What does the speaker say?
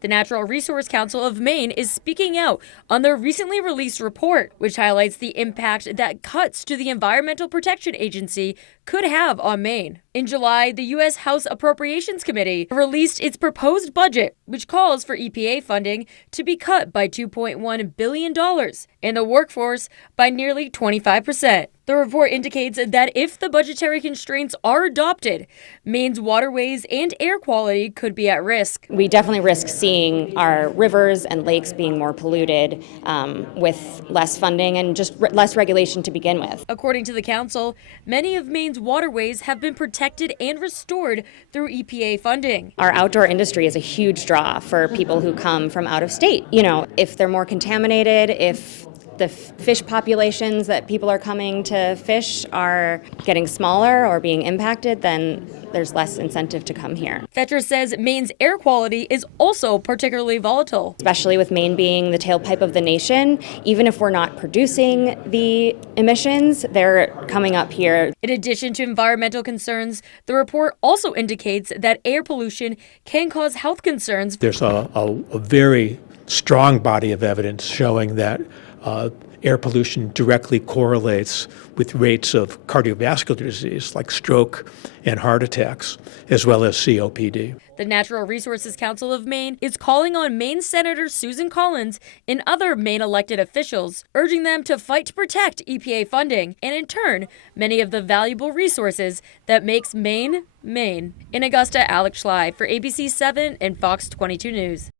The Natural Resource Council of Maine is speaking out on their recently released report, which highlights the impact that cuts to the Environmental Protection Agency could have on Maine. In July, the U.S. House Appropriations Committee released its proposed budget, which calls for EPA funding to be cut by $2.1 billion and the workforce by nearly 25%. The report indicates that if the budgetary constraints are adopted, Maine's waterways and air quality could be at risk. We definitely risk seeing our rivers and lakes being more polluted with less funding and just less regulation to begin with. According to the council, many of Maine's waterways have been protected and restored through EPA funding. Our outdoor industry is a huge draw for people who come from out of state. You know, if they're more contaminated, if the fish populations that people are coming to fish are getting smaller or being impacted, then there's less incentive to come here. Fetcher says Maine's air quality is also particularly volatile. Especially with Maine being the tailpipe of the nation, even if we're not producing the emissions, they're coming up here. In addition to environmental concerns, the report also indicates that air pollution can cause health concerns. There's a very strong body of evidence showing that air pollution directly correlates with rates of cardiovascular disease like stroke and heart attacks, as well as COPD. The Natural Resources Council of Maine is calling on Maine Senator Susan Collins and other Maine elected officials, urging them to fight to protect EPA funding and, in turn, many of the valuable resources that makes Maine, Maine. In Augusta, Alex Schley for ABC 7 and Fox 22 News.